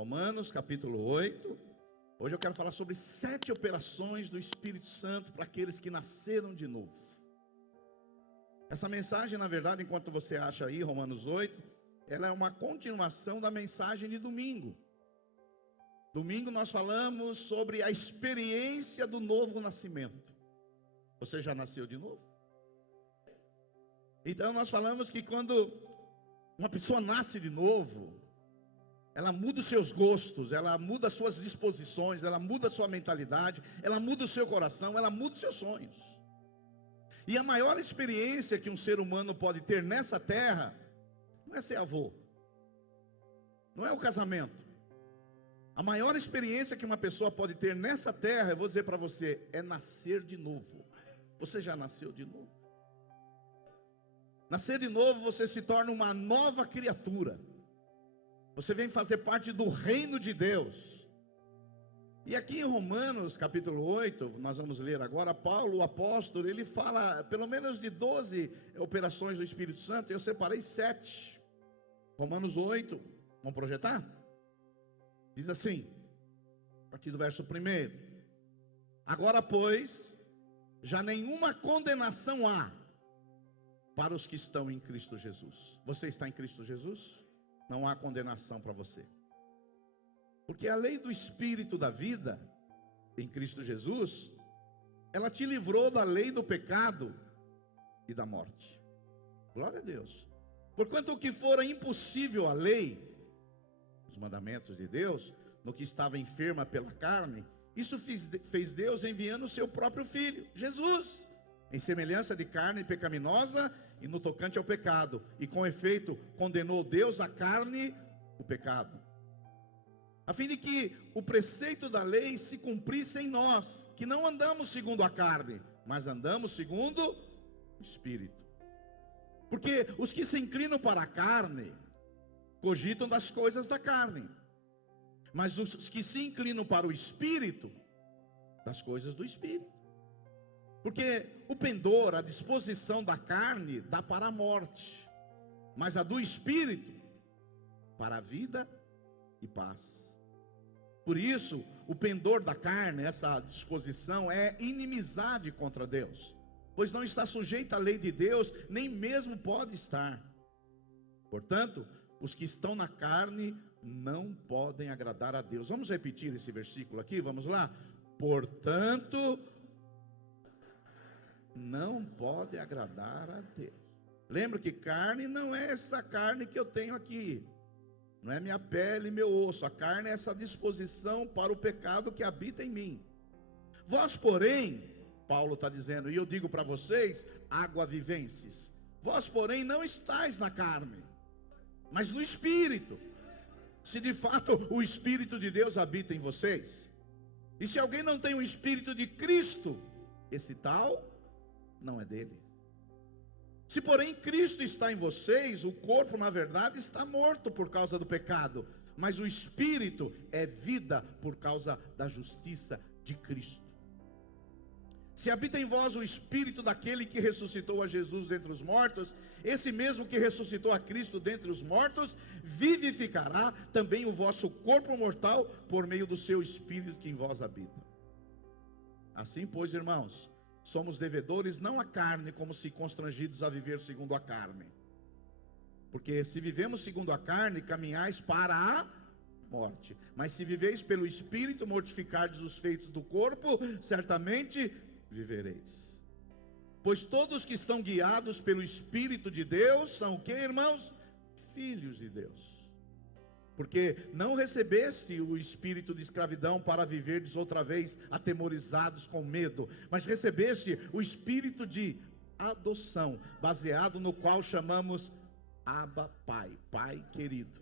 Romanos capítulo 8. Hoje eu quero falar sobre 7 operações do Espírito Santo para aqueles que nasceram de novo. Essa mensagem, na verdade, enquanto você acha aí Romanos 8, ela é uma continuação da mensagem de domingo. Domingo nós falamos sobre a experiência do novo nascimento. Você já nasceu de novo? Então nós falamos que quando uma pessoa nasce de novo, ela muda os seus gostos, ela muda as suas disposições, ela muda a sua mentalidade, ela muda o seu coração, ela muda os seus sonhos. E a maior experiência que um ser humano pode ter nessa terra não é ser avô, não é o casamento. A maior experiência que uma pessoa pode ter nessa terra, eu vou dizer para você, é nascer de novo. Você já nasceu de novo? Nascer de novo, você se torna uma nova criatura. Você vem fazer parte do reino de Deus. E aqui em Romanos capítulo 8, nós vamos ler agora, Paulo, o apóstolo, ele fala pelo menos de 12 operações do Espírito Santo. Eu separei 7. Romanos 8, vamos projetar? Diz assim, a partir do verso 1: agora, pois, já nenhuma condenação há para os que estão em Cristo Jesus. Você está em Cristo Jesus? Não há condenação para você. Porque a lei do Espírito da vida, em Cristo Jesus, ela te livrou da lei do pecado e da morte. Glória a Deus. Porquanto o que fora impossível à lei, os mandamentos de Deus, no que estava enferma pela carne, isso fez Deus enviando o seu próprio Filho, Jesus, em semelhança de carne pecaminosa e no tocante ao pecado, e com efeito condenou Deus a carne, o pecado, a fim de que o preceito da lei se cumprisse em nós, que não andamos segundo a carne, mas andamos segundo o Espírito. Porque os que se inclinam para a carne cogitam das coisas da carne, mas os que se inclinam para o Espírito, das coisas do Espírito. Porque o pendor, a disposição da carne, dá para a morte, mas a do Espírito, para a vida e paz. Por isso, o pendor da carne, essa disposição, é inimizade contra Deus, pois não está sujeita à lei de Deus, nem mesmo pode estar. Portanto, os que estão na carne não podem agradar a Deus. Vamos repetir esse versículo aqui, vamos lá? Portanto, não pode agradar a Deus. Lembra que carne não é essa carne que eu tenho aqui, não é minha pele e meu osso. A carne é essa disposição para o pecado que habita em mim. Vós, porém, Paulo está dizendo, e eu digo para vocês, água viventes, vós, porém, não estáis na carne, mas no Espírito, se de fato o Espírito de Deus habita em vocês. E se alguém não tem o Espírito de Cristo, esse tal não é dele. Se porém Cristo está em vocês, o corpo na verdade está morto por causa do pecado, mas o Espírito é vida por causa da justiça de Cristo. Se habita em vós o Espírito daquele que ressuscitou a Jesus dentre os mortos, esse mesmo que ressuscitou a Cristo dentre os mortos, vivificará também o vosso corpo mortal por meio do seu Espírito que em vós habita. Assim, pois, irmãos, somos devedores não à carne, como se constrangidos a viver segundo a carne. Porque se vivemos segundo a carne, caminhais para a morte. Mas se viveis pelo Espírito, mortificardes os feitos do corpo, certamente vivereis. Pois todos que são guiados pelo Espírito de Deus, são o que, irmãos? Filhos de Deus. Porque não recebeste o espírito de escravidão para viverdes outra vez atemorizados com medo, mas recebeste o espírito de adoção, baseado no qual chamamos Abba Pai, Pai querido.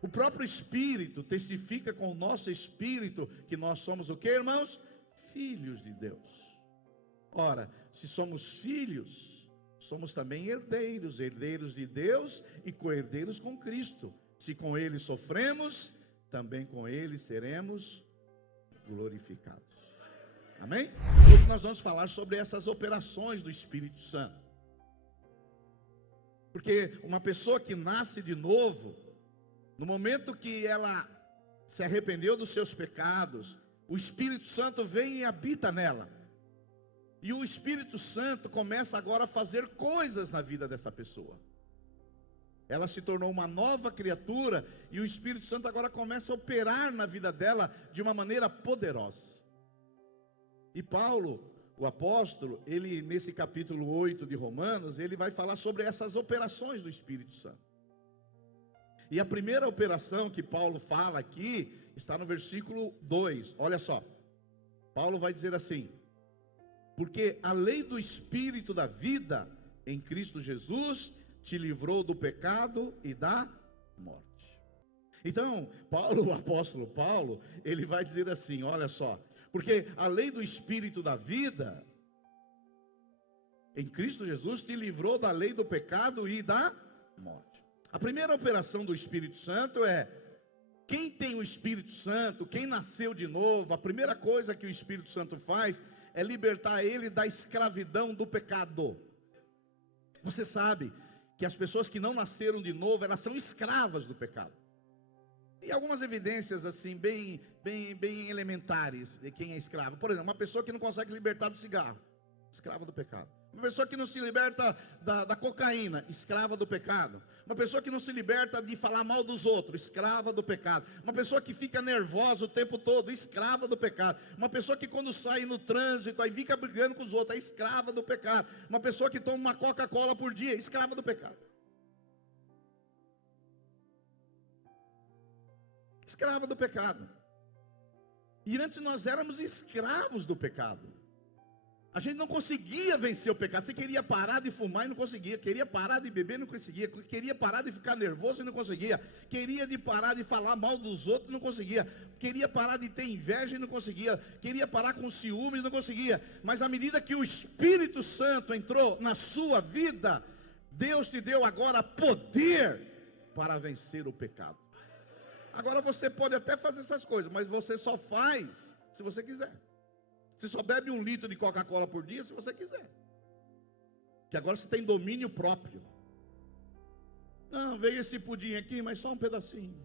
O próprio Espírito testifica com o nosso espírito que nós somos o que, irmãos? Filhos de Deus. Ora, se somos filhos, somos também herdeiros, herdeiros de Deus e co-herdeiros com Cristo. Se com Ele sofremos, também com Ele seremos glorificados. Amém? Hoje nós vamos falar sobre essas operações do Espírito Santo. Porque uma pessoa que nasce de novo, no momento que ela se arrependeu dos seus pecados, o Espírito Santo vem e habita nela. E o Espírito Santo começa agora a fazer coisas na vida dessa pessoa. Ela se tornou uma nova criatura e o Espírito Santo agora começa a operar na vida dela de uma maneira poderosa. E Paulo, o apóstolo, ele nesse capítulo 8 de Romanos, ele vai falar sobre essas operações do Espírito Santo. E a primeira operação que Paulo fala aqui está no versículo 2. Olha só. Paulo vai dizer assim: porque a lei do Espírito da vida em Cristo Jesus te livrou do pecado e da morte. Então, Paulo, o apóstolo Paulo, ele vai dizer assim, olha só, porque a lei do Espírito da vida em Cristo Jesus te livrou da lei do pecado e da morte. A primeira operação do Espírito Santo é, quem tem o Espírito Santo, quem nasceu de novo, a primeira coisa que o Espírito Santo faz é libertar ele da escravidão do pecado. Você sabe que as pessoas que não nasceram de novo, elas são escravas do pecado. E algumas evidências assim, bem elementares de quem é escravo. Por exemplo, uma pessoa que não consegue se libertar do cigarro, escrava do pecado. Uma pessoa que não se liberta da cocaína, escrava do pecado. Uma pessoa que não se liberta de falar mal dos outros, escrava do pecado. Uma pessoa que fica nervosa o tempo todo, escrava do pecado. Uma pessoa que quando sai no trânsito, aí fica brigando com os outros, é escrava do pecado. Uma pessoa que toma uma Coca-Cola por dia, escrava do pecado. Escrava do pecado. E antes nós éramos escravos do pecado. A gente não conseguia vencer o pecado. Você queria parar de fumar e não conseguia. Queria parar de beber e não conseguia. Queria parar de ficar nervoso e não conseguia. Queria de parar de falar mal dos outros e não conseguia. Queria parar de ter inveja e não conseguia. Queria parar com ciúmes e não conseguia. Mas à medida que o Espírito Santo entrou na sua vida, Deus te deu agora poder para vencer o pecado. Agora você pode até fazer essas coisas, mas você só faz se você quiser. Você só bebe 1 litro de Coca-Cola por dia se você quiser. Que agora você tem domínio próprio. Não, veio esse pudim aqui, mas só um pedacinho.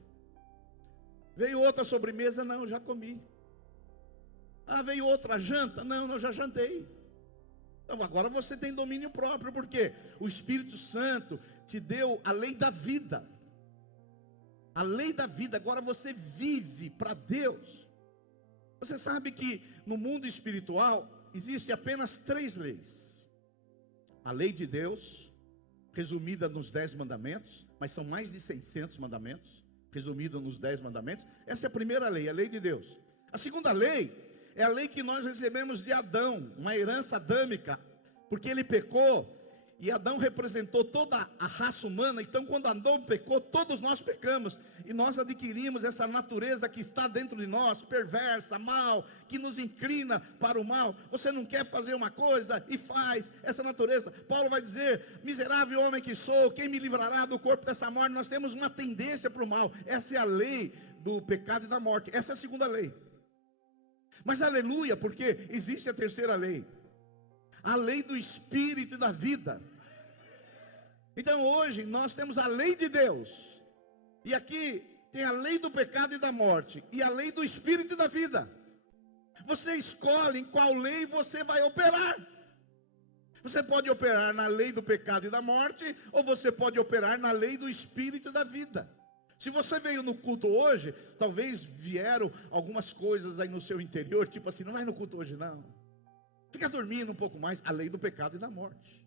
Veio outra sobremesa, não, já comi. Ah, veio outra janta, não, já jantei. Então agora você tem domínio próprio, porque o Espírito Santo te deu a lei da vida. A lei da vida, agora você vive para Deus. Você sabe que no mundo espiritual existe apenas 3 leis. A lei de Deus, resumida nos 10 mandamentos, mas são mais de 600 mandamentos, resumida nos 10 mandamentos. Essa é a primeira lei, a lei de Deus. A segunda lei é a lei que nós recebemos de Adão, uma herança adâmica, porque ele pecou. E Adão representou toda a raça humana. Então quando Adão pecou, todos nós pecamos. E nós adquirimos essa natureza que está dentro de nós, perversa, mal, que nos inclina para o mal. Você não quer fazer uma coisa e faz essa natureza. Paulo vai dizer, miserável homem que sou, quem me livrará do corpo dessa morte? Nós temos uma tendência para o mal. Essa é a lei do pecado e da morte. Essa é a segunda lei. Mas aleluia, porque existe a terceira lei. A lei do Espírito e da vida. Então hoje nós temos a lei de Deus. E aqui tem a lei do pecado e da morte. E a lei do Espírito e da vida. Você escolhe em qual lei você vai operar. Você pode operar na lei do pecado e da morte. Ou você pode operar na lei do Espírito e da vida. Se você veio no culto hoje, talvez vieram algumas coisas aí no seu interior. Tipo assim, não vai no culto hoje não. Fica dormindo um pouco mais, a lei do pecado e da morte.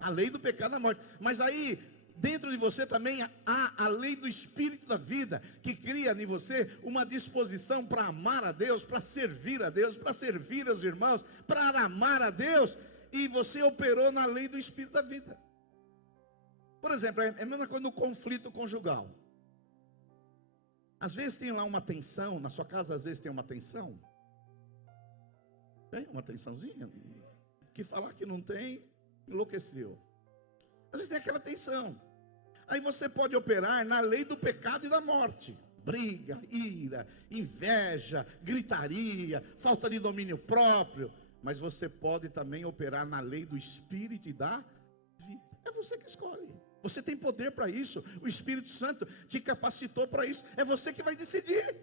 A lei do pecado e da morte. Mas aí, dentro de você também há a lei do Espírito da vida, que cria em você uma disposição para amar a Deus, para servir a Deus, para servir aos irmãos, para amar a Deus. E você operou na lei do Espírito da vida. Por exemplo, é a mesma coisa no conflito conjugal. Às vezes tem lá uma tensão, na sua casa às vezes tem uma tensão. Tem uma tensãozinha? Que falar que não tem, enlouqueceu. Às vezes tem aquela tensão. Aí você pode operar na lei do pecado e da morte. Briga, ira, inveja, gritaria, falta de domínio próprio. Mas você pode também operar na lei do Espírito e da vida. É você que escolhe. Você tem poder para isso. O Espírito Santo te capacitou para isso. É você que vai decidir.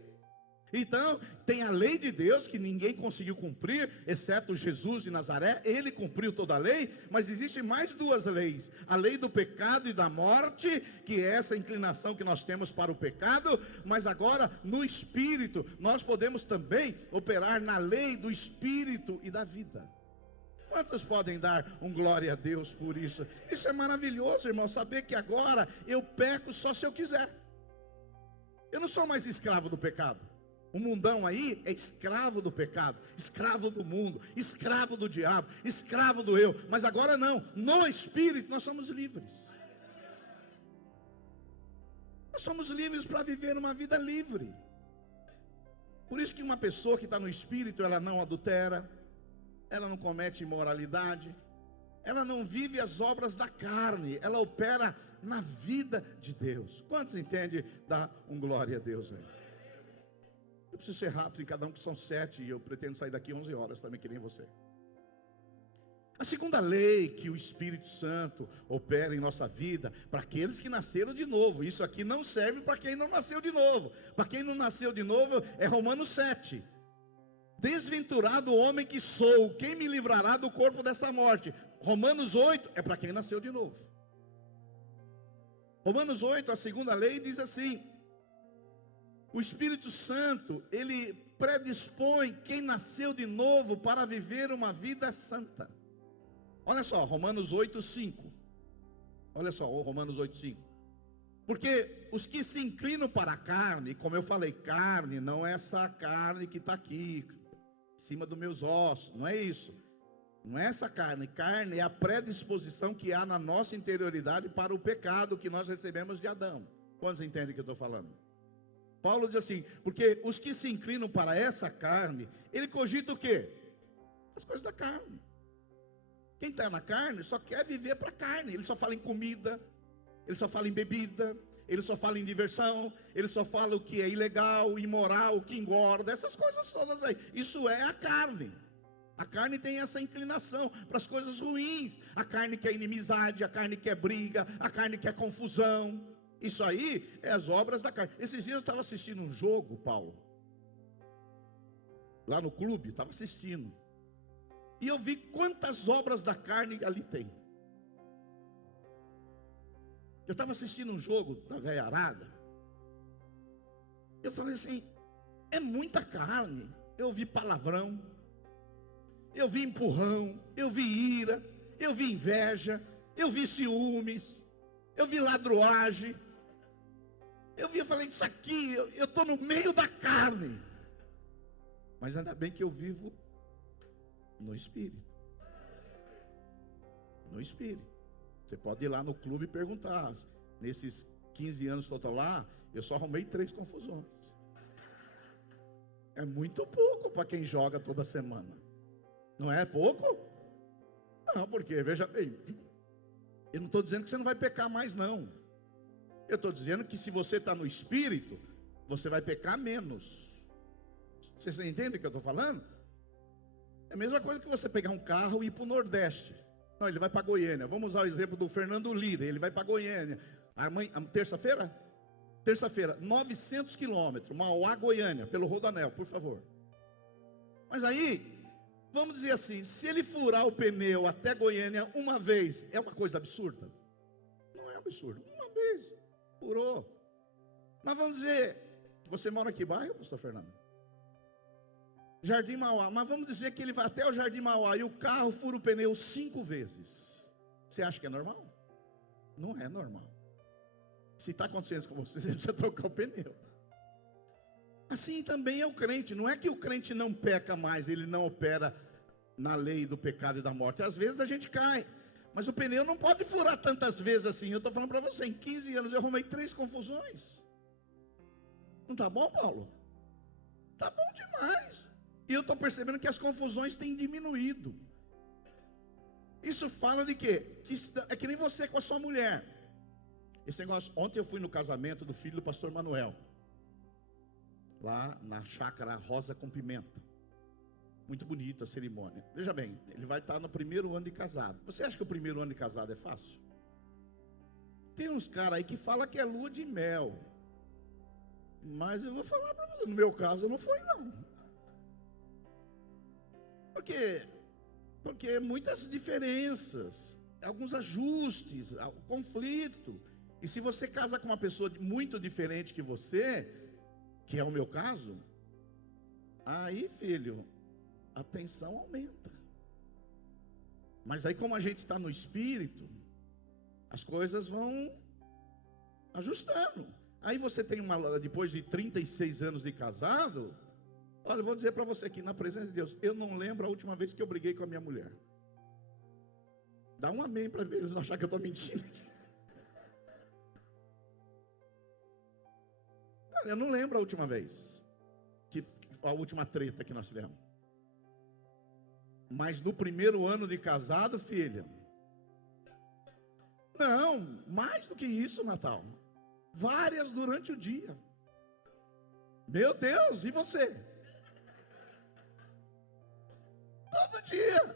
Então, tem a lei de Deus que ninguém conseguiu cumprir, exceto Jesus de Nazaré. Ele cumpriu toda a lei, mas existem mais duas leis: a lei do pecado e da morte, que é essa inclinação que nós temos para o pecado. Mas agora, no Espírito, nós podemos também operar na lei do Espírito e da vida. Quantos podem dar um glória a Deus por isso? Isso é maravilhoso, irmão, saber que agora eu peco só se eu quiser. Eu não sou mais escravo do pecado. O mundão aí é escravo do pecado, escravo do mundo, escravo do diabo, escravo do eu. Mas agora não, no Espírito nós somos livres. Nós somos livres para viver uma vida livre. Por isso que uma pessoa que está no Espírito, ela não adultera, ela não comete imoralidade, ela não vive as obras da carne, ela opera na vida de Deus. Quantos entendem? Dá um glória a Deus aí. Eu preciso ser rápido em cada um, que são 7, e eu pretendo sair daqui 11 horas também, que nem você. A segunda lei que o Espírito Santo opera em nossa vida, para aqueles que nasceram de novo. Isso aqui não serve para quem não nasceu de novo. Para quem não nasceu de novo, é Romanos 7. Desventurado o homem que sou, quem me livrará do corpo dessa morte? Romanos 8 é para quem nasceu de novo. Romanos 8, a segunda lei diz assim: o Espírito Santo, ele predispõe quem nasceu de novo para viver uma vida santa. Olha só, Romanos 8, 5. Olha só, Romanos 8, 5. Porque os que se inclinam para a carne, como eu falei, carne não é essa carne que está aqui, em cima dos meus ossos, não é isso. Não é essa carne. Carne é a predisposição que há na nossa interioridade para o pecado que nós recebemos de Adão. Quantos entendem o que eu estou falando? Paulo diz assim: porque os que se inclinam para essa carne, ele cogita o quê? As coisas da carne. Quem está na carne só quer viver para a carne. Ele só fala em comida, ele só fala em bebida, ele só fala em diversão, ele só fala o que é ilegal, imoral, o que engorda, essas coisas todas aí. Isso é a carne. A carne tem essa inclinação para as coisas ruins. A carne quer inimizade, a carne quer briga, a carne quer confusão. Isso aí é as obras da carne. Esses dias eu estava assistindo um jogo, Paulo, lá no clube, estava assistindo, e eu vi quantas obras da carne ali tem. Eu estava assistindo um jogo da velharada, eu falei assim, é muita carne. Eu vi palavrão, eu vi empurrão, eu vi ira, eu vi inveja, eu vi ciúmes, eu vi ladruagem. Eu falei, isso aqui, eu estou no meio da carne. Mas ainda bem que eu vivo no Espírito. No Espírito. Você pode ir lá no clube e perguntar. Nesses 15 anos que eu estou lá, eu só arrumei 3 confusões. É muito pouco para quem joga toda semana. Não é pouco? Não, porque, veja bem, eu não estou dizendo que você não vai pecar mais, não. Eu estou dizendo que se você está no Espírito, você vai pecar menos. Vocês entendem o que eu estou falando? É a mesma coisa que você pegar um carro e ir para o Nordeste. Não, ele vai para Goiânia. Vamos usar o exemplo do Fernando Lira. Ele vai para Goiânia. Terça-feira? Terça-feira, 900 quilômetros, Mauá, Goiânia, pelo Rodoanel, por favor. Mas aí, vamos dizer assim, se ele furar o pneu até Goiânia uma vez, é uma coisa absurda? Não é absurdo. Uma vez, furou. Mas vamos dizer, você mora aqui em bairro, pastor Fernando? Jardim Mauá. Mas vamos dizer que ele vai até o Jardim Mauá e o carro fura o pneu 5 vezes. Você acha que é normal? Não é normal. Se está acontecendo com você, você precisa trocar o pneu. Assim também é o crente. Não é que o crente não peca mais, ele não opera na lei do pecado e da morte. Às vezes a gente cai, mas o pneu não pode furar tantas vezes assim. Eu estou falando para você, em 15 anos eu arrumei 3 confusões. Não está bom, Paulo? Está bom demais. E eu estou percebendo que as confusões têm diminuído. Isso fala de quê? É que nem você com a sua mulher. Esse negócio, ontem eu fui no casamento do filho do pastor Manuel, lá na chácara Rosa com Pimenta. Muito bonita a cerimônia. Veja bem, ele vai estar no primeiro ano de casado. Você acha que o primeiro ano de casado é fácil? Tem uns caras aí que falam que é lua de mel. Mas eu vou falar para você, no meu caso não foi não. Porque muitas diferenças, alguns ajustes, conflito. E se você casa com uma pessoa muito diferente que você, que é o meu caso, aí, filho, a tensão aumenta. Mas aí, como a gente está no espírito, as coisas vão ajustando. Aí você tem depois de 36 anos de casado, olha, eu vou dizer para você aqui, na presença de Deus, eu não lembro a última vez que eu briguei com a minha mulher. Dá um amém para eles não achar que eu estou mentindo. Olha, eu não lembro a última vez, a última treta que nós tivemos. Mas no primeiro ano de casado, filha, não, mais do que isso, Natal. Várias durante o dia. Meu Deus, e você? Todo dia.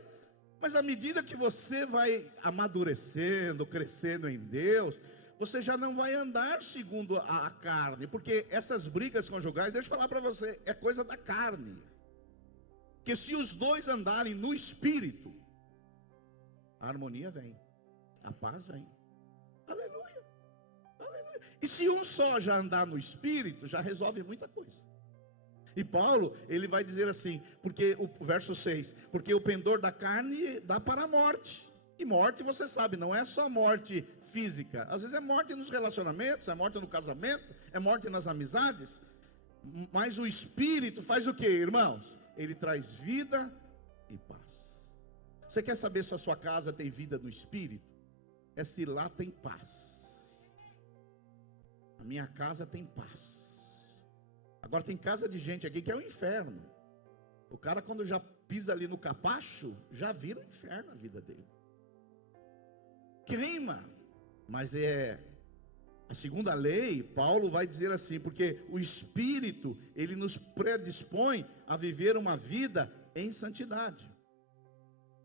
Mas à medida que você vai amadurecendo, crescendo em Deus, você já não vai andar segundo a carne. Porque essas brigas conjugais, deixa eu falar para você, é coisa da carne. Porque se os dois andarem no espírito, a harmonia vem, a paz vem. Aleluia, aleluia. E se um só já andar no espírito, já resolve muita coisa. E Paulo, ele vai dizer assim, porque o verso 6, porque o pendor da carne dá para a morte. E morte, você sabe, não é só morte física. Às vezes é morte nos relacionamentos, é morte no casamento, é morte nas amizades. Mas o espírito faz o que, irmãos? Ele traz vida e paz. Você quer saber se a sua casa tem vida no espírito? É se lá tem paz. A minha casa tem paz. Agora tem casa de gente aqui que é o inferno. O cara, quando já pisa ali no capacho, já vira um inferno a vida dele. Queima. Mas a segunda lei, Paulo vai dizer assim, porque o Espírito, ele nos predispõe a viver uma vida em santidade.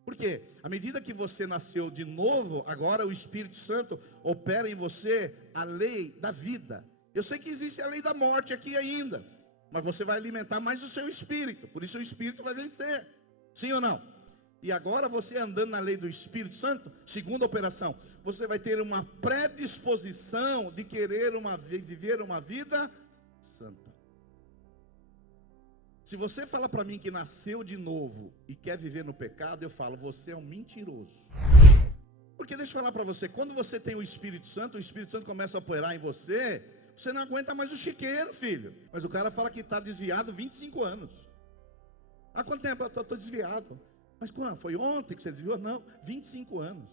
Por quê? À medida que você nasceu de novo, agora o Espírito Santo opera em você a lei da vida. Eu sei que existe a lei da morte aqui ainda, mas você vai alimentar mais o seu espírito, por isso o Espírito vai vencer. Sim ou não? E agora você andando na lei do Espírito Santo, segunda operação, você vai ter uma predisposição de querer viver uma vida santa. Se você fala para mim que nasceu de novo e quer viver no pecado, eu falo, você é um mentiroso. Porque deixa eu falar para você, quando você tem o Espírito Santo começa a operar em você, você não aguenta mais o chiqueiro, filho. Mas o cara fala que está desviado 25 anos. Há quanto tempo? Eu estou desviado. Mas quando? Foi ontem que você desviou? Não, 25 anos.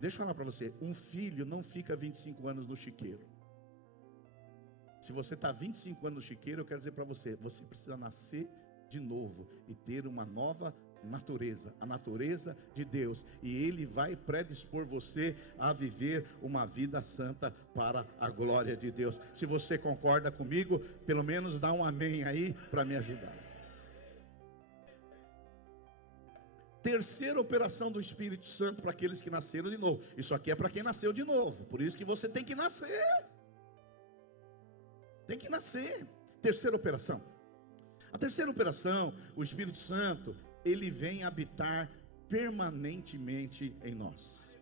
Deixa eu falar para você, um filho não fica 25 anos no chiqueiro. Se você está 25 anos no chiqueiro, eu quero dizer para você, você precisa nascer de novo e ter uma nova natureza, a natureza de Deus. E Ele vai predispor você a viver uma vida santa para a glória de Deus. Se você concorda comigo, pelo menos dá um amém aí para me ajudar. Terceira operação do Espírito Santo para aqueles que nasceram de novo. Isso aqui é para quem nasceu de novo. Por isso que você tem que nascer. Tem que nascer. Terceira operação. A terceira operação, o Espírito Santo, ele vem habitar permanentemente em nós.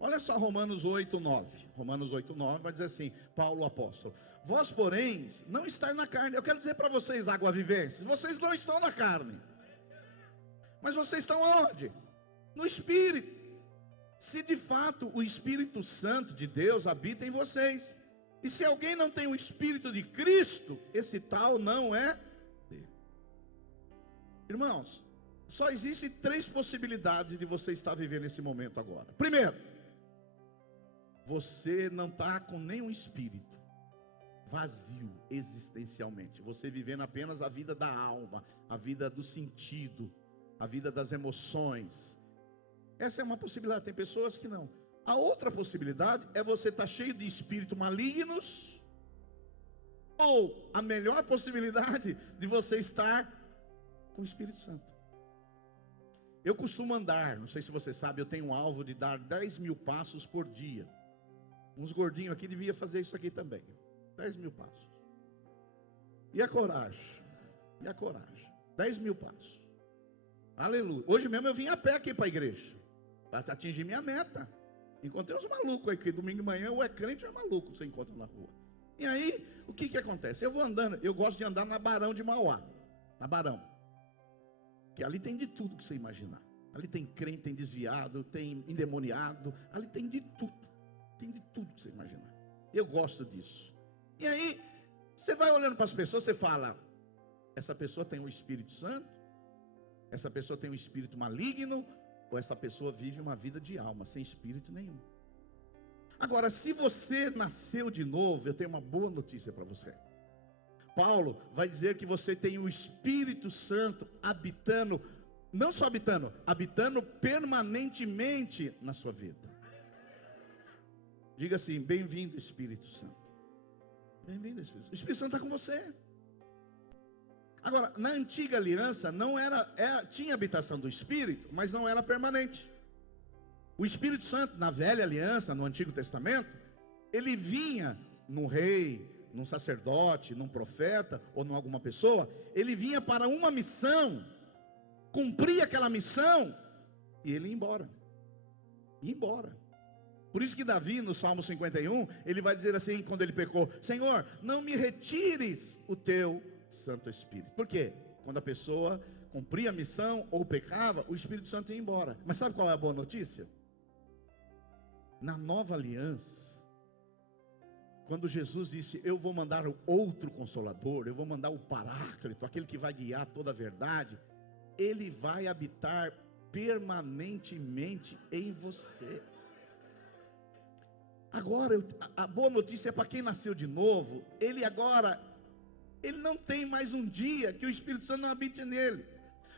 Olha só Romanos 8:9. Romanos 8:9 vai dizer assim, Paulo apóstolo. Vós, porém, não estáis na carne. Eu quero dizer para vocês, água-viventes, vocês não estão na carne. Mas vocês estão aonde? No Espírito. Se de fato o Espírito Santo de Deus habita em vocês. E se alguém não tem o Espírito de Cristo, esse tal não é dele. Irmãos, só existem 3 possibilidades de você estar vivendo esse momento agora. Primeiro, você não está com nenhum espírito, vazio existencialmente. Você vivendo apenas a vida da alma, a vida do sentido, a vida das emoções. Essa é uma possibilidade, tem pessoas que não. A outra possibilidade é você estar cheio de espíritos malignos, ou a melhor possibilidade de você estar com o Espírito Santo. Eu costumo andar, não sei se você sabe, eu tenho um alvo de dar 10.000 passos por dia. Uns gordinhos aqui deviam fazer isso aqui também. 10 mil passos. E a coragem? E a coragem? 10 mil passos. Aleluia. Hoje mesmo eu vim a pé aqui para a igreja, para atingir minha meta. Encontrei uns malucos aí, que domingo de manhã ou é crente ou é maluco, você encontra na rua. E aí, o que acontece? Eu vou andando, eu gosto de andar na Barão de Mauá. Na Barão. Que ali tem de tudo que você imaginar. Ali tem crente, tem desviado, tem endemoniado. Ali tem de tudo. Tem de tudo que você imaginar. Eu gosto disso. E aí, você vai olhando para as pessoas, você fala, essa pessoa tem o Espírito Santo? Essa pessoa tem um espírito maligno? Ou essa pessoa vive uma vida de alma, sem espírito nenhum? Agora, se você nasceu de novo, eu tenho uma boa notícia para você. Paulo vai dizer que você tem o Espírito Santo habitando, não só habitando, habitando permanentemente na sua vida. Diga assim, bem-vindo Espírito Santo. Bem-vindo Espírito Santo. O Espírito Santo está com você. Agora, na antiga aliança, tinha habitação do Espírito, mas não era permanente. O Espírito Santo, na velha aliança, no Antigo Testamento, ele vinha num rei, num sacerdote, num profeta, ou em alguma pessoa, ele vinha para uma missão, cumpria aquela missão, e ele ia embora. Ia embora. Por isso que Davi, no Salmo 51, ele vai dizer assim, quando ele pecou, Senhor, não me retires o teu Santo Espírito. Por quê? Quando a pessoa cumpria a missão ou pecava, o Espírito Santo ia embora. Mas sabe qual é a boa notícia? Na nova aliança, quando Jesus disse, eu vou mandar outro Consolador, eu vou mandar o Paráclito, aquele que vai guiar toda a verdade, ele vai habitar permanentemente em você. Agora, a boa notícia é para quem nasceu de novo, ele não tem mais um dia que o Espírito Santo não habite nele.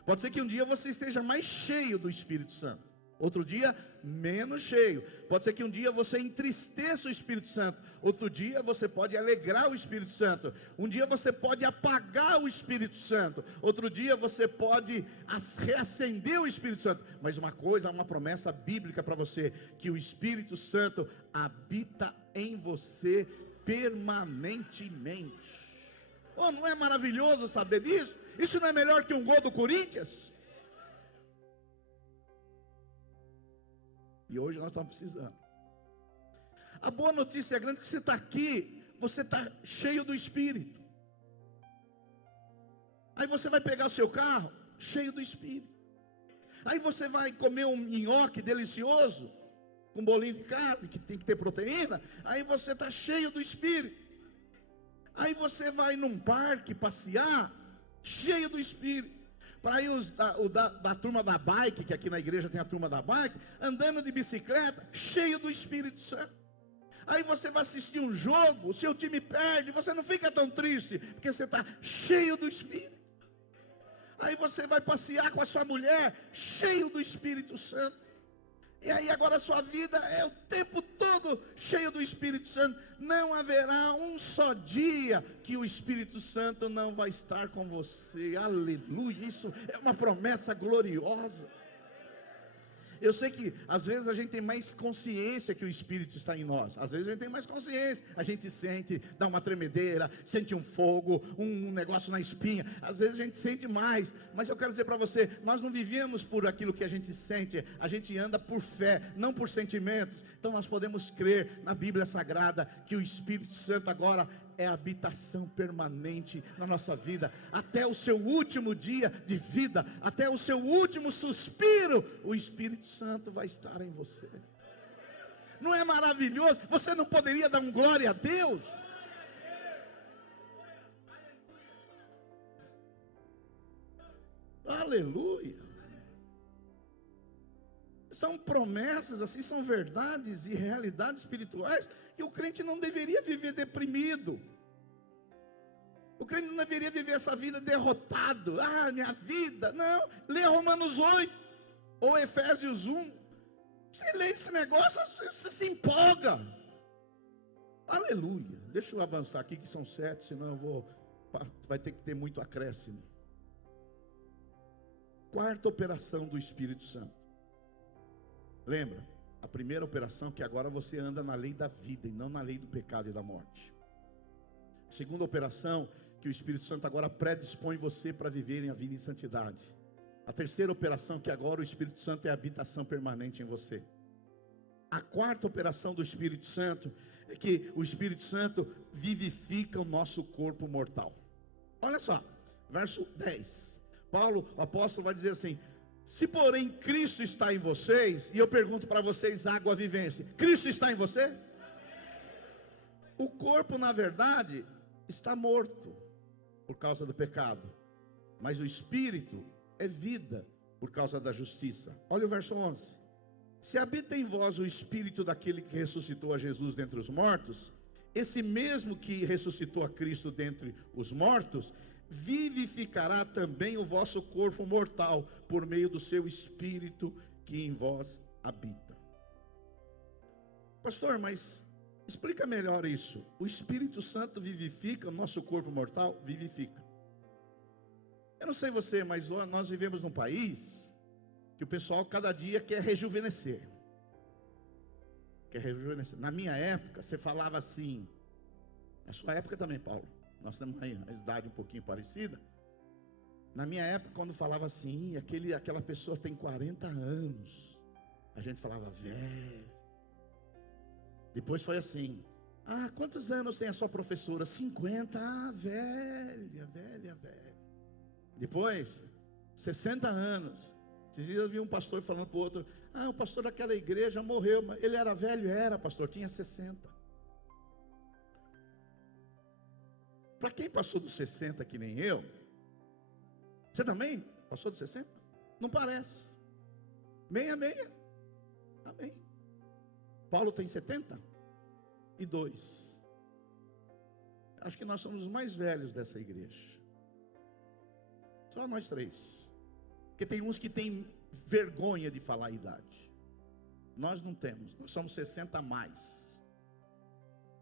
Pode ser que um dia você esteja mais cheio do Espírito Santo, outro dia menos cheio. Pode ser que um dia você entristeça o Espírito Santo, outro dia você pode alegrar o Espírito Santo. Um dia você pode apagar o Espírito Santo, outro dia você pode reacender o Espírito Santo. Mas uma coisa, uma promessa bíblica para você, que o Espírito Santo habita em você permanentemente. Oh, não é maravilhoso saber disso? Isso não é melhor que um gol do Corinthians? E hoje nós estamos precisando. A boa notícia é grande que você está aqui, você está cheio do Espírito. Aí você vai pegar o seu carro, cheio do Espírito. Aí você vai comer um nhoque delicioso, com bolinho de carne, que tem que ter proteína. Aí você está cheio do Espírito. Aí você vai num parque passear, cheio do Espírito. Para aí da turma da bike, que aqui na igreja tem a turma da bike, andando de bicicleta, cheio do Espírito Santo. Aí você vai assistir um jogo, o seu time perde, você não fica tão triste, porque você está cheio do Espírito. Aí você vai passear com a sua mulher, cheio do Espírito Santo. E aí agora a sua vida é o tempo todo cheio do Espírito Santo. Não haverá um só dia que o Espírito Santo não vai estar com você. Aleluia, isso é uma promessa gloriosa. Eu sei que às vezes a gente tem mais consciência que o Espírito está em nós. Às vezes a gente tem mais consciência. A gente sente, dá uma tremedeira, sente um fogo, um negócio na espinha. Às vezes a gente sente mais. Mas eu quero dizer para você, nós não vivemos por aquilo que a gente sente. A gente anda por fé, não por sentimentos. Então nós podemos crer na Bíblia Sagrada que o Espírito Santo agora é habitação permanente na nossa vida, até o seu último dia de vida, até o seu último suspiro, o Espírito Santo vai estar em você. Não é maravilhoso? Você não poderia dar um glória a Deus? Aleluia. São promessas assim, são verdades e realidades espirituais que o crente não deveria viver deprimido. O crente não deveria viver essa vida derrotado. Ah, minha vida, não. Lê Romanos 8 ou Efésios 1. Você lê esse negócio, você se empolga. Aleluia. Deixa eu avançar aqui que são 7, senão vai ter que ter muito acréscimo. Quarta operação do Espírito Santo. Lembra? A primeira operação é que agora você anda na lei da vida e não na lei do pecado e da morte. A segunda operação, que o Espírito Santo agora predispõe você para viverem a vida em santidade. A terceira operação, que agora o Espírito Santo é a habitação permanente em você. A quarta operação do Espírito Santo é que o Espírito Santo vivifica o nosso corpo mortal. Olha só, verso 10. Paulo, o apóstolo, vai dizer assim: se porém Cristo está em vocês, e eu pergunto para vocês, água vivência, Cristo está em você? O corpo, na verdade, está morto por causa do pecado, mas o Espírito é vida por causa da justiça. Olha o verso 11. Se habita em vós o Espírito daquele que ressuscitou a Jesus dentre os mortos, esse mesmo que ressuscitou a Cristo dentre os mortos, vivificará também o vosso corpo mortal, por meio do seu Espírito que em vós habita. Pastor, mas explica melhor isso. O Espírito Santo vivifica o nosso corpo mortal? Vivifica. Eu não sei você, mas nós vivemos num país que o pessoal cada dia quer rejuvenescer. Quer rejuvenescer. Na minha época, você falava assim, na sua época também, Paulo, nós temos aí uma idade um pouquinho parecida. Na minha época, quando falava assim, aquela pessoa tem 40 anos, a gente falava velho. Depois foi assim: ah, quantos anos tem a sua professora? 50, ah, velha. Depois, 60 anos. Esses dias eu vi um pastor falando para o outro: ah, o pastor daquela igreja morreu, mas ele era velho? Era, pastor, tinha 60. Para quem passou dos 60 que nem eu, você também passou dos 60? Não parece. Meia. Amém. Paulo tem 72. Acho que nós somos os mais velhos dessa igreja. Só nós três. Porque tem uns que têm vergonha de falar a idade. Nós não temos. Nós somos 60 a mais.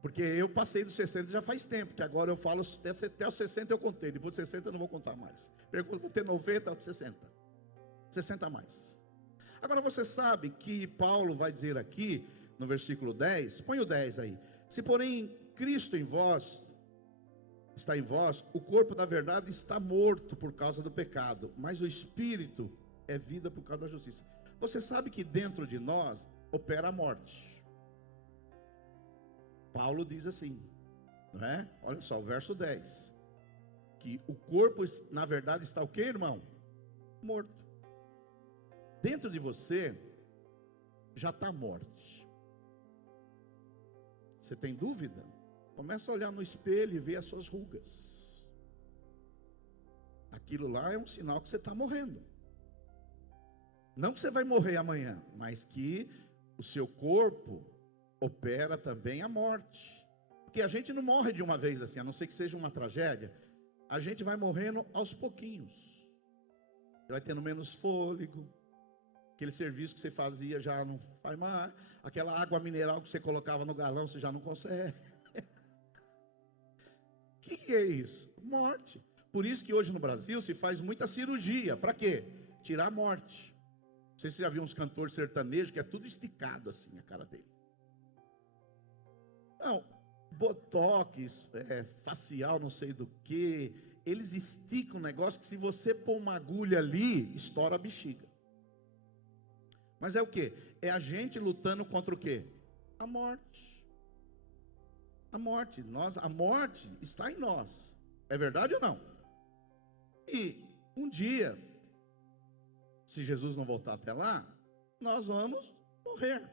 Porque eu passei dos 60 já faz tempo. Que agora eu falo até os 60 eu contei. Depois dos 60 eu não vou contar mais. Pergunta, vou ter 90 ou 60. 60 a mais. Agora você sabe que Paulo vai dizer aqui no versículo 10, põe o 10 aí: se porém Cristo está em vós, o corpo da verdade está morto por causa do pecado, mas o Espírito é vida por causa da justiça. Você sabe que dentro de nós opera a morte. Paulo diz assim, não é? Olha só, o verso 10, que o corpo na verdade está o que, irmão? Morto. Dentro de você já está a morte. Você tem dúvida? Começa a olhar no espelho e ver as suas rugas. Aquilo lá é um sinal que você está morrendo. Não que você vai morrer amanhã, mas que o seu corpo opera também a morte. Porque a gente não morre de uma vez assim, a não ser que seja uma tragédia. A gente vai morrendo aos pouquinhos. Você vai tendo menos fôlego. Aquele serviço que você fazia já não faz mais. Aquela água mineral que você colocava no galão, você já não consegue. O que é isso? Morte. Por isso que hoje no Brasil se faz muita cirurgia. Para quê? Tirar a morte. Não sei se você já viu uns cantores sertanejos que é tudo esticado assim, a cara dele. Não, botox, facial, não sei do que. Eles esticam um negócio que se você pôr uma agulha ali, estoura a bexiga. Mas é o que? É a gente lutando contra o que? A morte. A morte. A morte está em nós. É verdade ou não? E um dia, se Jesus não voltar até lá, nós vamos morrer.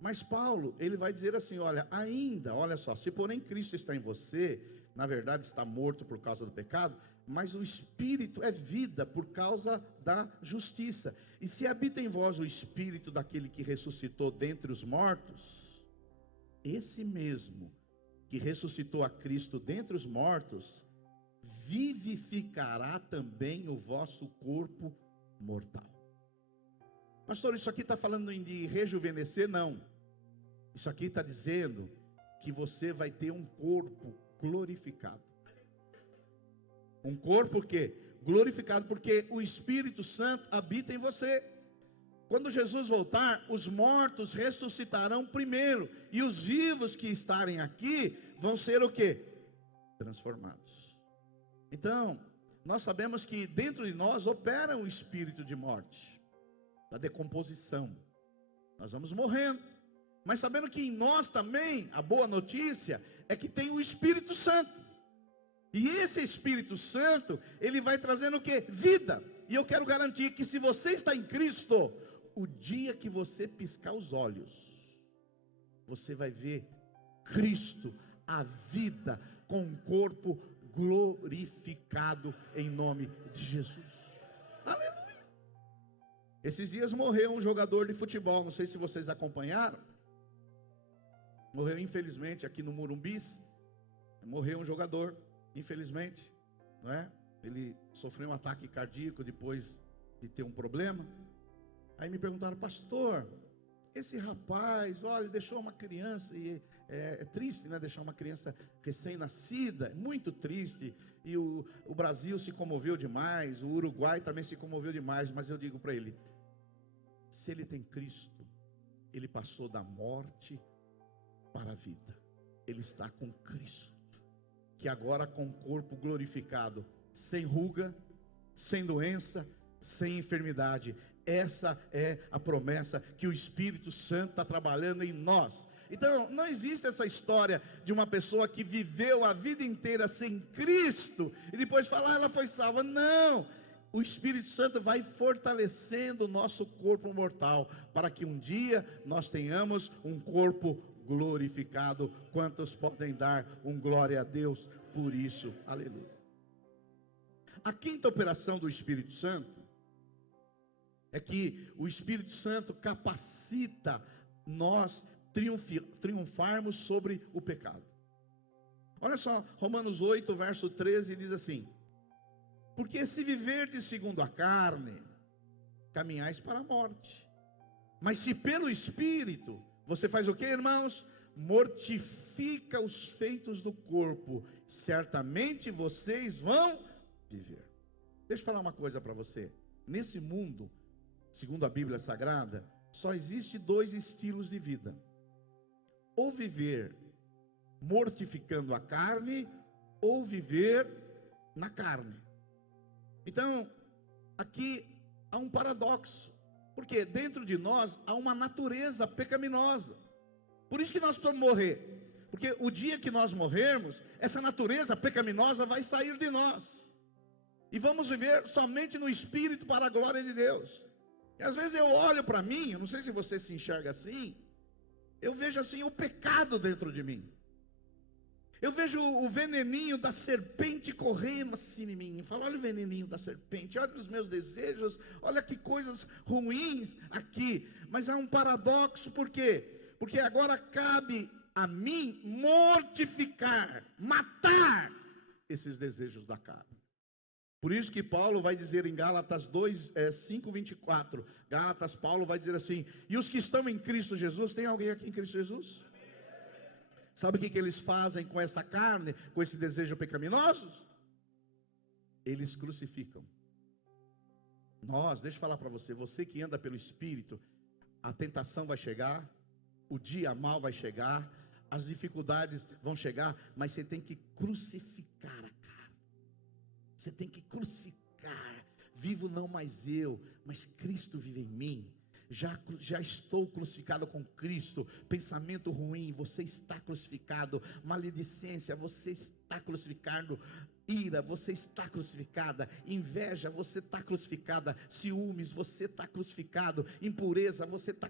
Mas Paulo, ele vai dizer assim, olha só, se porém Cristo está em você, na verdade está morto por causa do pecado, mas o Espírito é vida por causa da justiça. E se habita em vós o Espírito daquele que ressuscitou dentre os mortos, esse mesmo que ressuscitou a Cristo dentre os mortos, vivificará também o vosso corpo mortal. Pastor, isso aqui está falando de rejuvenescer? Não. Isso aqui está dizendo que você vai ter um corpo glorificado. Um corpo que? Glorificado, porque o Espírito Santo habita em você. quando Jesus voltar, os mortos ressuscitarão primeiro, e os vivos que estarem aqui vão ser o quê? Transformados. Então, nós sabemos que dentro de nós opera um espírito de morte, da decomposição. Nós vamos morrendo, mas sabendo que em nós também, a boa notícia é que tem o Espírito Santo. E esse Espírito Santo, ele vai trazendo o quê? Vida. E eu quero garantir que se você está em Cristo, o dia que você piscar os olhos, você vai ver Cristo, a vida, com um corpo glorificado em nome de Jesus. Aleluia. Esses dias morreu um jogador de futebol, não sei se vocês acompanharam. Morreu infelizmente aqui no Morumbis. Morreu um jogador, infelizmente, não é? Ele sofreu um ataque cardíaco depois de ter um problema. Aí me perguntaram: pastor, esse rapaz, olha, deixou uma criança, e é triste, né? Deixar uma criança recém-nascida, é muito triste. E o Brasil se comoveu demais, o Uruguai também se comoveu demais. Mas eu digo para ele: se ele tem Cristo, ele passou da morte para a vida. Ele está com Cristo, que agora com o corpo glorificado, sem ruga, sem doença, sem enfermidade. Essa é a promessa que o Espírito Santo está trabalhando em nós. Então, não existe essa história de uma pessoa que viveu a vida inteira sem Cristo e depois falar, ela foi salva. Não, o Espírito Santo vai fortalecendo o nosso corpo mortal, para que um dia nós tenhamos um corpo glorificado. Quantos podem dar um glória a Deus por isso? Aleluia. A quinta operação do Espírito Santo é que o Espírito Santo capacita nós triunfarmos sobre o pecado. Olha só, Romanos 8, verso 13, diz assim: porque se viverdes segundo a carne, caminhais para a morte. Mas se pelo Espírito, você faz o que, irmãos? Mortifica os feitos do corpo, certamente vocês vão viver. Deixa eu falar uma coisa para você. Nesse mundo, segundo a Bíblia Sagrada, só existe dois estilos de vida: ou viver mortificando a carne, ou viver na carne. Então, aqui há um paradoxo, porque dentro de nós há uma natureza pecaminosa. Por isso que nós precisamos morrer, porque o dia que nós morrermos, essa natureza pecaminosa vai sair de nós, e vamos viver somente no Espírito para a glória de Deus. E às vezes eu olho para mim, eu não sei se você se enxerga assim, eu vejo assim o pecado dentro de mim. Eu vejo o veneninho da serpente correndo assim em mim. Falo, olha o veneninho da serpente, olha os meus desejos, olha que coisas ruins aqui. Mas há um paradoxo, por quê? Porque agora cabe a mim mortificar, matar esses desejos da carne. Por isso que Paulo vai dizer em Gálatas 5:24, Gálatas, Paulo vai dizer assim: e os que estão em Cristo Jesus, tem alguém aqui em Cristo Jesus? Sabe o que eles fazem com essa carne, com esse desejo pecaminoso? Eles crucificam. Deixa eu falar para você, você que anda pelo Espírito, a tentação vai chegar, o dia mal vai chegar, as dificuldades vão chegar, mas você tem que crucificar a carne. Você tem que crucificar. Vivo não mais eu, mas Cristo vive em mim. Já estou crucificado com Cristo. Pensamento ruim, você está crucificado. Maledicência, você está crucificado. Ira, você está crucificada. Inveja, você está crucificada. Ciúmes, você está crucificado. Impureza, você está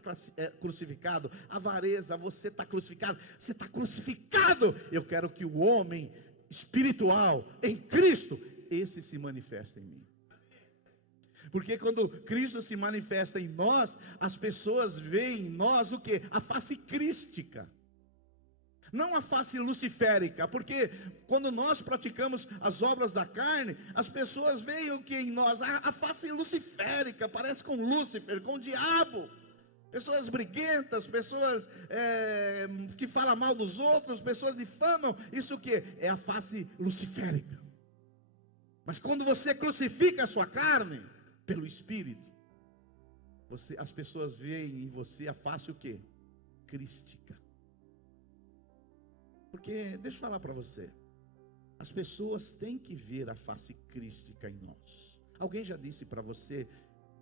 crucificado. Avareza, você está crucificado. Você está crucificado. Eu quero que o homem espiritual em Cristo, esse se manifesta em mim. Porque quando Cristo se manifesta em nós, as pessoas veem em nós o quê? A face crística, não a face luciférica. Porque quando nós praticamos as obras da carne, as pessoas veem o que em nós? A face luciférica, parece com Lúcifer, com o diabo. Pessoas briguentas, pessoas que falam mal dos outros, pessoas difamam. Isso o que? É a face luciférica. Mas quando você crucifica a sua carne pelo Espírito, as pessoas veem em você a face o quê? Crística. Porque, deixa eu falar para você, as pessoas têm que ver a face crística em nós. Alguém já disse para você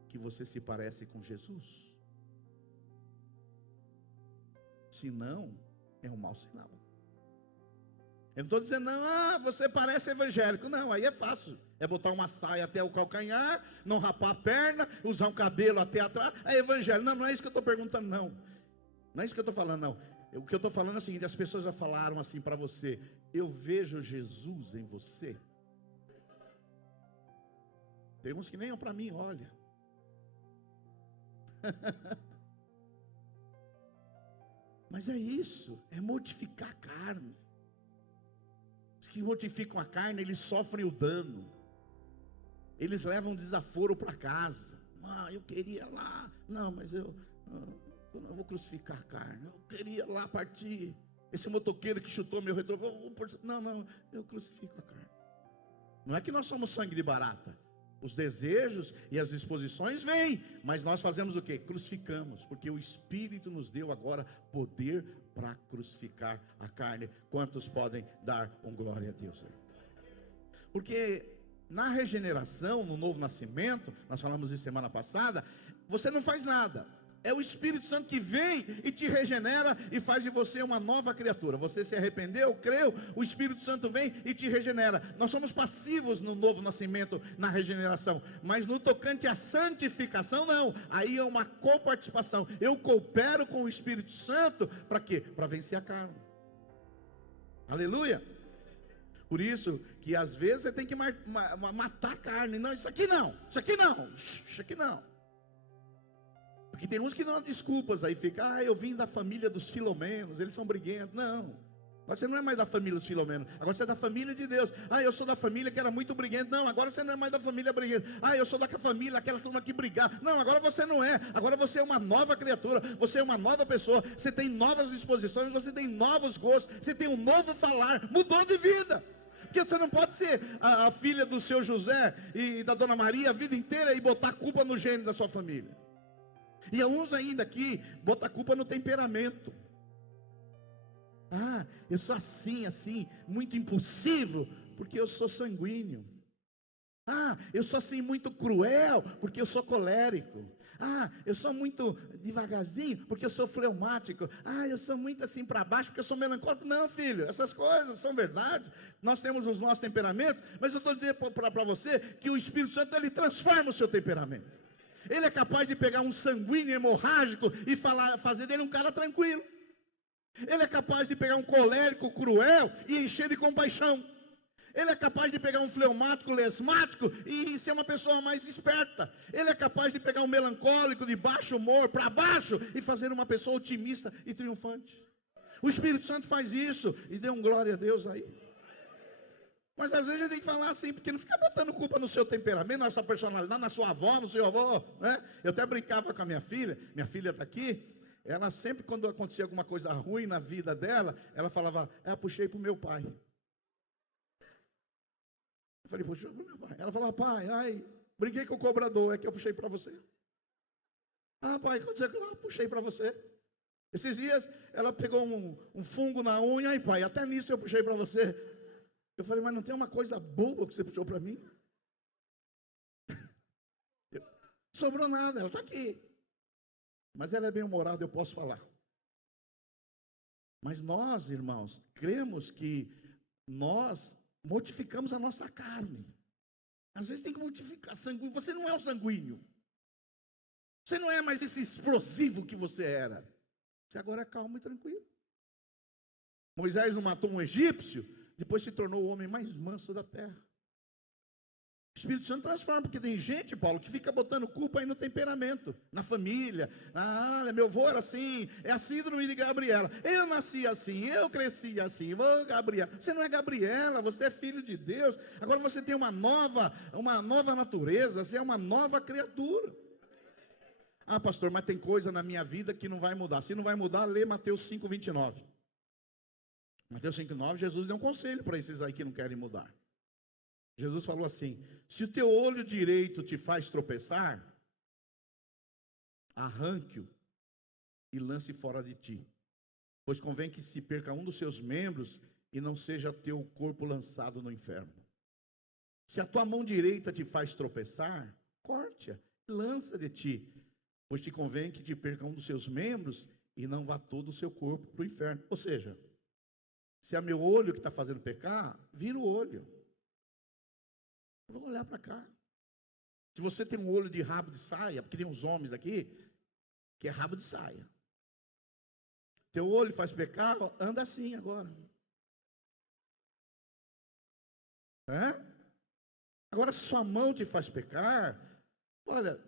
que você se parece com Jesus? Se não, é um mau sinal. Eu não estou dizendo, não, você parece evangélico. Não, aí é fácil. É botar uma saia até o calcanhar, não rapar a perna, usar um cabelo até atrás. É evangélico. Não, não é isso que eu estou perguntando, não. Não é isso que eu estou falando, não. O que eu estou falando é o seguinte: as pessoas já falaram assim para você: eu vejo Jesus em você. Tem uns que nem para mim, olha. Mas é isso, é mortificar a carne. Os que mortificam a carne, eles sofrem o dano. Eles levam desaforo para casa. Eu queria lá. Não, mas eu não vou crucificar a carne. Eu queria lá partir. Esse motoqueiro que chutou meu retrovisor. Não, eu crucifico a carne. Não é que nós somos sangue de barata. Os desejos e as disposições vêm, mas nós fazemos o quê? Crucificamos, porque o Espírito nos deu agora poder para crucificar a carne. Quantos podem dar glória a Deus? Porque na regeneração, no novo nascimento, nós falamos isso semana passada, você não faz nada. É o Espírito Santo que vem e te regenera e faz de você uma nova criatura. Você se arrependeu, creu, o Espírito Santo vem e te regenera. Nós somos passivos no novo nascimento, na regeneração. Mas no tocante à santificação, não. Aí é uma coparticipação. Eu coopero com o Espírito Santo, para quê? Para vencer a carne. Aleluia. Por isso que às vezes você tem que matar a carne. Não, isso aqui não, isso aqui não, isso aqui não. Porque tem uns que dão desculpas aí, fica, eu vim da família dos Filomenos, eles são briguentos. Não, agora você não é mais da família dos Filomenos, agora você é da família de Deus. Eu sou da família que era muito briguento. Não, agora você não é mais da família briguento. Eu sou da família, aquela turma que brigava. Não, agora você não é, agora você é uma nova criatura, você é uma nova pessoa, você tem novas disposições, você tem novos gostos, você tem um novo falar, mudou de vida. Porque você não pode ser a filha do seu José e da dona Maria a vida inteira e botar a culpa no gênio da sua família. E alguns ainda aqui botam a culpa no temperamento. Eu sou assim, muito impulsivo, porque eu sou sanguíneo. Eu sou assim muito cruel, porque eu sou colérico. Eu sou muito devagarzinho, porque eu sou fleumático. Eu sou muito assim para baixo, porque eu sou melancólico. Não, filho, essas coisas são verdade. Nós temos os nossos temperamentos, mas eu estou dizendo para você que o Espírito Santo, ele transforma o seu temperamento. Ele é capaz de pegar um sanguíneo hemorrágico e fazer dele um cara tranquilo. Ele é capaz de pegar um colérico cruel e encher de compaixão. Ele é capaz de pegar um fleumático lesmático e ser uma pessoa mais esperta. Ele é capaz de pegar um melancólico de baixo humor para baixo e fazer uma pessoa otimista e triunfante. O Espírito Santo faz isso, e dê glória a Deus aí. Mas às vezes a gente tem que falar assim, porque não fica botando culpa no seu temperamento, na sua personalidade, na sua avó, no seu avô, né? Eu até brincava com a minha filha está aqui, ela sempre, quando acontecia alguma coisa ruim na vida dela, ela falava, puxei para o meu pai. Eu falei, puxei para o meu pai. Ela falava, pai, briguei com o cobrador, é que eu puxei para você. Pai, aconteceu que eu puxei para você. Esses dias, ela pegou um fungo na unha, pai, até nisso eu puxei para você. Eu falei, mas não tem uma coisa boa que você puxou para mim? Sobrou nada, ela está aqui. Mas ela é bem-humorada, eu posso falar. Mas nós, irmãos, cremos que nós mortificamos a nossa carne. Às vezes tem que mortificar sanguíneo. Você não é o sanguíneo. Você não é mais esse explosivo que você era. Você agora é calmo e tranquilo. Moisés não matou um egípcio, depois se tornou o homem mais manso da terra. O Espírito Santo transforma, porque tem gente, Paulo, que fica botando culpa aí no temperamento, na família. Meu avô era assim, é a síndrome de Gabriela. Eu nasci assim, eu cresci assim, vou Gabriela. Você não é Gabriela, você é filho de Deus. Agora você tem uma nova natureza, você é uma nova criatura. Pastor, mas tem coisa na minha vida que não vai mudar. Se não vai mudar, lê Mateus 5:29. Mateus 5:9, Jesus deu um conselho para esses aí que não querem mudar. Jesus falou assim: se o teu olho direito te faz tropeçar, arranque-o e lance fora de ti. Pois convém que se perca um dos seus membros e não seja teu corpo lançado no inferno. Se a tua mão direita te faz tropeçar, corte-a e lança de ti. Pois te convém que te perca um dos seus membros e não vá todo o seu corpo para o inferno. Ou seja, se é meu olho que está fazendo pecar, vira o olho. Eu vou olhar para cá. Se você tem um olho de rabo de saia, porque tem uns homens aqui que é rabo de saia. Teu olho faz pecar, anda assim agora. Agora, se sua mão te faz pecar, olha,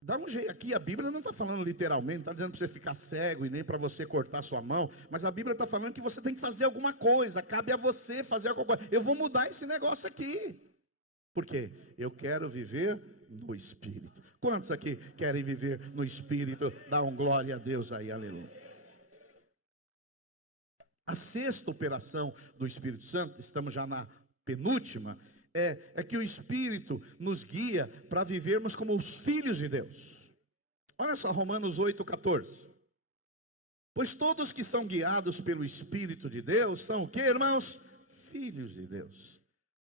dá um jeito. Aqui a Bíblia não está falando literalmente, não está dizendo para você ficar cego e nem para você cortar sua mão, mas a Bíblia está falando que você tem que fazer alguma coisa, cabe a você fazer alguma coisa. Eu vou mudar esse negócio aqui. Por quê? Eu quero viver no Espírito. Quantos aqui querem viver no Espírito? Dá um glória a Deus aí, aleluia. A sexta operação do Espírito Santo, estamos já na penúltima, é que o Espírito nos guia para vivermos como os filhos de Deus. Olha só, Romanos 8,14. Pois todos que são guiados pelo Espírito de Deus são o quê, irmãos? Filhos de Deus.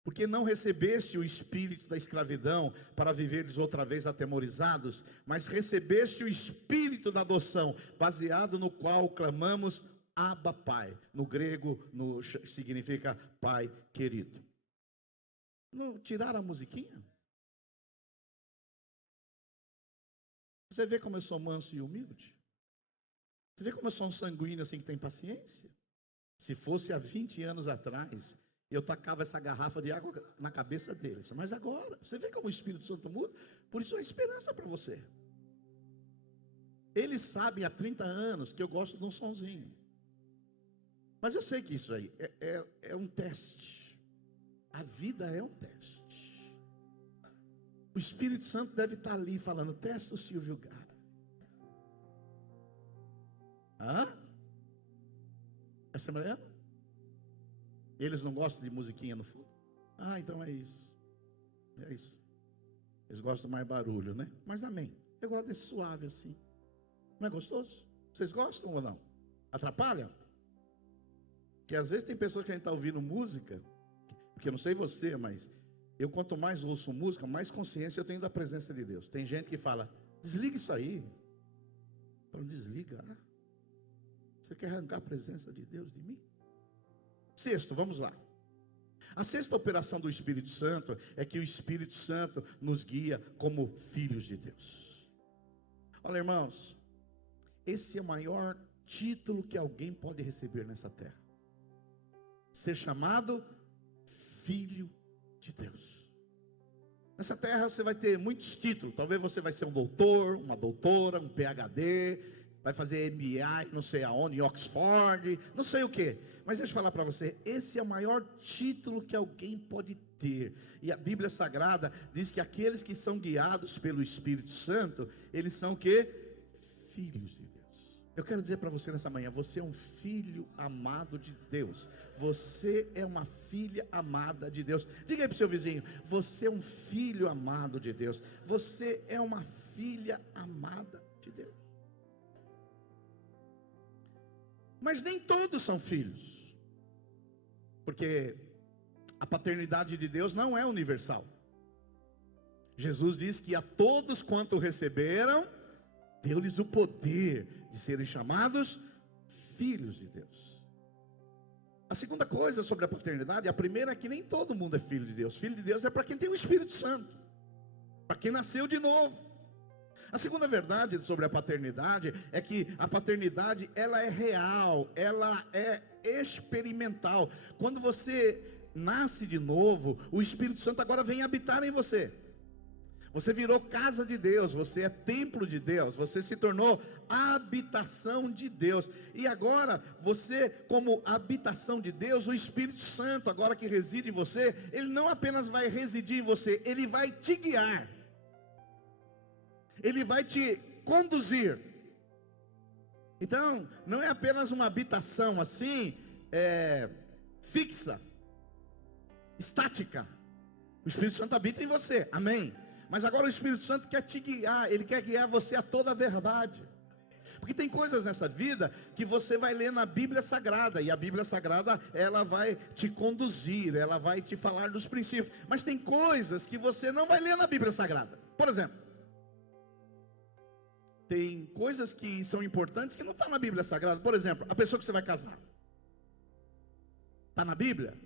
Porque não recebeste o espírito da escravidão para viverdes outra vez atemorizados, mas recebeste o espírito da adoção, baseado no qual clamamos Abba Pai. No grego significa Pai querido. Não tiraram a musiquinha? Você vê como eu sou manso e humilde? Você vê como eu sou um sanguíneo assim que tem paciência? Se fosse há 20 anos atrás, eu tacava essa garrafa de água na cabeça deles. Mas agora, você vê como o Espírito Santo muda? Por isso é esperança para você. Eles sabem há 30 anos que eu gosto de um sonzinho. Mas eu sei que isso aí é um teste. A vida é um teste. O Espírito Santo deve estar ali falando, testa o Silvio Gara. Essa mulher? Eles não gostam de musiquinha no fundo? Então é isso. É isso. Eles gostam mais barulho, né? Mas amém. Eu gosto desse suave assim. Não é gostoso? Vocês gostam ou não? Atrapalha? Porque às vezes tem pessoas que a gente está ouvindo música, porque eu não sei você, mas eu quanto mais ouço música, mais consciência eu tenho da presença de Deus. Tem gente que fala, desliga isso aí. Eu falo, desliga. Você quer arrancar a presença de Deus de mim? Sexto, vamos lá. A sexta operação do Espírito Santo é que o Espírito Santo nos guia como filhos de Deus. Olha, irmãos, esse é o maior título que alguém pode receber nessa terra. Ser chamado filho de Deus. Nessa terra você vai ter muitos títulos. Talvez você vai ser um doutor, uma doutora, um PhD, vai fazer MBA, não sei aonde, em Oxford, não sei o que. Mas deixa eu falar para você, esse é o maior título que alguém pode ter. E a Bíblia Sagrada diz que aqueles que são guiados pelo Espírito Santo, eles são o quê? Filhos de Deus. Eu quero dizer para você nessa manhã, você é um filho amado de Deus. Você é uma filha amada de Deus. Diga aí para o seu vizinho, você é um filho amado de Deus. Você é uma filha amada de Deus. Mas nem todos são filhos. Porque a paternidade de Deus não é universal. Jesus diz que a todos quanto receberam, deu-lhes o poder de serem chamados filhos de Deus. A segunda coisa sobre a paternidade, a primeira é que nem todo mundo é filho de Deus. Filho de Deus é para quem tem o Espírito Santo, para quem nasceu de novo. A segunda verdade sobre a paternidade é que a paternidade, ela é real, ela é experimental. Quando você nasce de novo, o Espírito Santo agora vem habitar em você. Você virou casa de Deus, você é templo de Deus, você se tornou habitação de Deus. E agora, você como habitação de Deus, o Espírito Santo, agora que reside em você, ele não apenas vai residir em você, ele vai te guiar. Ele vai te conduzir. Então, não é apenas uma habitação assim, fixa, estática. O Espírito Santo habita em você, amém. Mas agora o Espírito Santo quer te guiar, ele quer guiar você a toda a verdade. Porque tem coisas nessa vida que você vai ler na Bíblia Sagrada, e a Bíblia Sagrada, ela vai te conduzir, ela vai te falar dos princípios. Mas tem coisas que você não vai ler na Bíblia Sagrada. Por exemplo, tem coisas que são importantes que não estão na Bíblia Sagrada. Por exemplo, a pessoa que você vai casar. Está na Bíblia?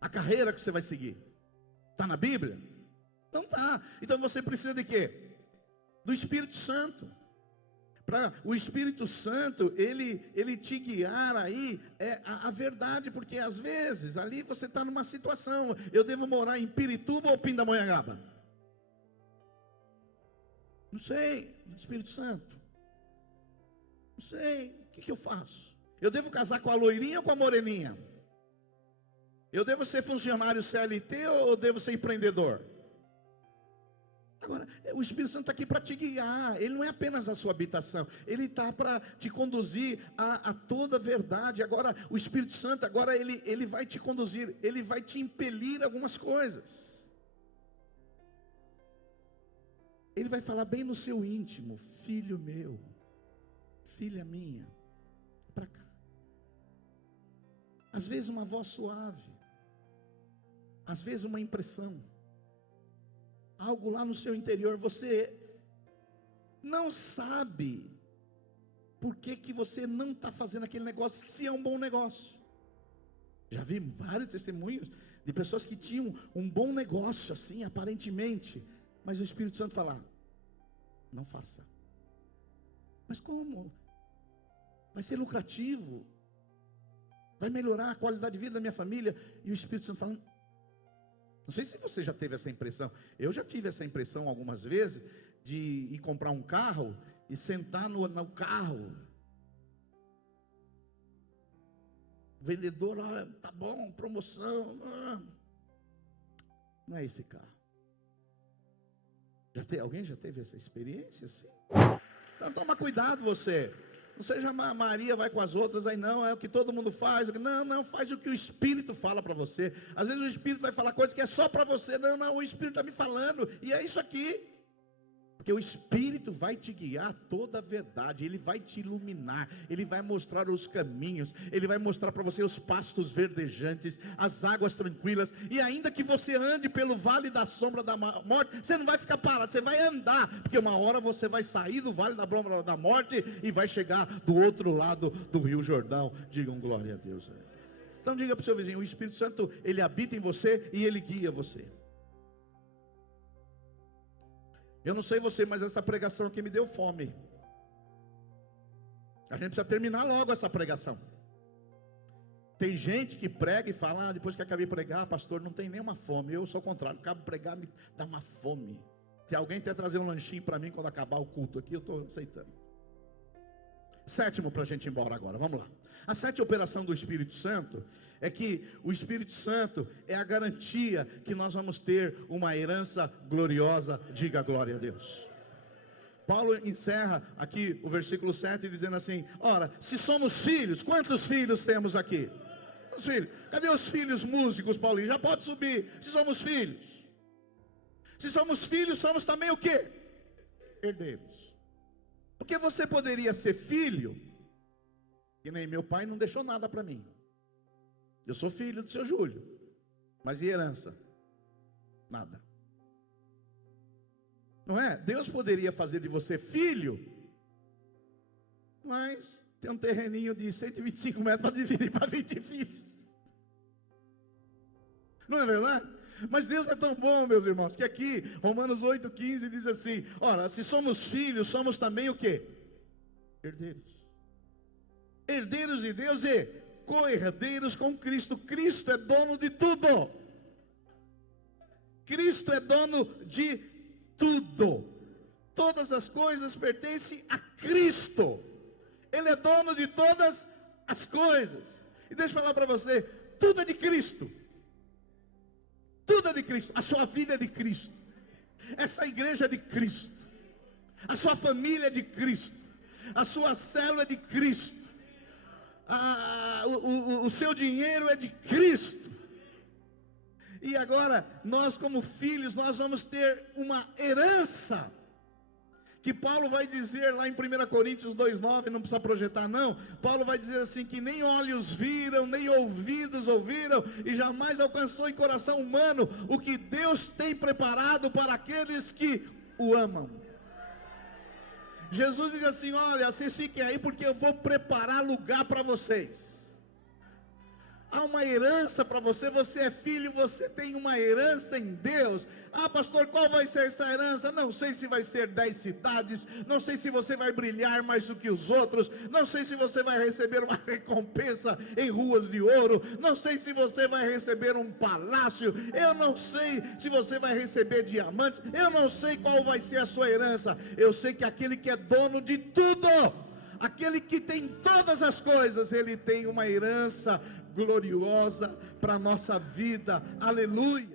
A carreira que você vai seguir. Está na Bíblia? Não está. Então você precisa de quê? Do Espírito Santo. Para o Espírito Santo, ele te guiar aí, a verdade, porque às vezes, ali você está numa situação, eu devo morar em Pirituba ou Pindamonhangaba? Não sei, Espírito Santo, não sei, o que eu faço? Eu devo casar com a loirinha ou com a moreninha? Eu devo ser funcionário CLT ou devo ser empreendedor? Agora, o Espírito Santo está aqui para te guiar, ele não é apenas a sua habitação, ele está para te conduzir a toda a verdade. Agora, o Espírito Santo, agora ele vai te conduzir, ele vai te impelir algumas coisas. Ele vai falar bem no seu íntimo: filho meu, filha minha, para cá. Às vezes uma voz suave, às vezes uma impressão, algo lá no seu interior, você não sabe por que você não está fazendo aquele negócio, se é um bom negócio. Já vi vários testemunhos de pessoas que tinham um bom negócio assim, aparentemente, mas o Espírito Santo fala: não faça. Mas como? Vai ser lucrativo, vai melhorar a qualidade de vida da minha família. E o Espírito Santo fala: não sei se você já teve essa impressão. Eu já tive essa impressão algumas vezes, de ir comprar um carro e sentar no carro. O vendedor: olha, tá bom, promoção. Não é esse carro. Alguém já teve essa experiência assim? Então toma cuidado você. Não seja Maria, vai com as outras, aí não, é o que todo mundo faz. Não, faz o que o Espírito fala para você. Às vezes o Espírito vai falar coisas que é só para você. Não, o Espírito está me falando, e é isso aqui. Porque o Espírito vai te guiar a toda a verdade, ele vai te iluminar, ele vai mostrar os caminhos, ele vai mostrar para você os pastos verdejantes, as águas tranquilas. E ainda que você ande pelo vale da sombra da morte, você não vai ficar parado, você vai andar, porque uma hora você vai sair do vale da sombra da morte e vai chegar do outro lado do Rio Jordão. Digam glória a Deus. Então diga para o seu vizinho: o Espírito Santo, ele habita em você e ele guia você. Eu não sei você, mas essa pregação aqui me deu fome. A gente precisa terminar logo essa pregação. Tem gente que prega e fala: depois que acabei de pregar, pastor, não tem nenhuma fome. Eu sou o contrário, acabo de pregar, me dá uma fome. Se alguém quer trazer um lanchinho para mim quando acabar o culto aqui, eu estou aceitando. Sétimo, para a gente ir embora agora, vamos lá. A sétima operação do Espírito Santo é que o Espírito Santo é a garantia que nós vamos ter uma herança gloriosa. Diga glória a Deus. Paulo encerra aqui o versículo 7 dizendo assim: ora, se somos filhos, quantos filhos temos aqui? Os filhos. Cadê os filhos músicos, Paulinho? Já pode subir. Se somos filhos, se somos filhos, somos também o quê? Herdeiros. Porque você poderia ser filho, que nem meu pai não deixou nada para mim. Eu sou filho do seu Júlio, mas e herança? Nada. Não é? Deus poderia fazer de você filho, mas tem um terreninho de 125 metros para dividir para 20 filhos. Não é verdade? Mas Deus é tão bom, meus irmãos, que aqui, Romanos 8,15 diz assim: ora, se somos filhos, somos também o quê? Herdeiros. Herdeiros de Deus e co-herdeiros com Cristo. Cristo é dono de tudo. Cristo é dono de tudo. Todas as coisas pertencem a Cristo. Ele é dono de todas as coisas. E deixa eu falar para você: tudo é de Cristo. Tudo é de Cristo. A sua vida é de Cristo. Essa igreja é de Cristo. A sua família é de Cristo. A sua célula é de Cristo. O seu dinheiro é de Cristo. E agora, nós como filhos, nós vamos ter uma herança, que Paulo vai dizer lá em 1 Coríntios 2,9, não precisa projetar não, Paulo vai dizer assim, que nem olhos viram, nem ouvidos ouviram, e jamais alcançou em coração humano, o que Deus tem preparado para aqueles que o amam. Jesus diz assim, olha, vocês fiquem aí, porque eu vou preparar lugar para vocês. Há uma herança para você, você é filho, você tem uma herança em Deus. Ah, pastor, qual vai ser essa herança? Não sei se vai ser 10 cidades, não sei se você vai brilhar mais do que os outros, não sei se você vai receber uma recompensa em ruas de ouro, não sei se você vai receber um palácio, eu não sei se você vai receber diamantes, eu não sei qual vai ser a sua herança. Eu sei que aquele que é dono de tudo, aquele que tem todas as coisas, ele tem uma herança gloriosa para a nossa vida. Aleluia.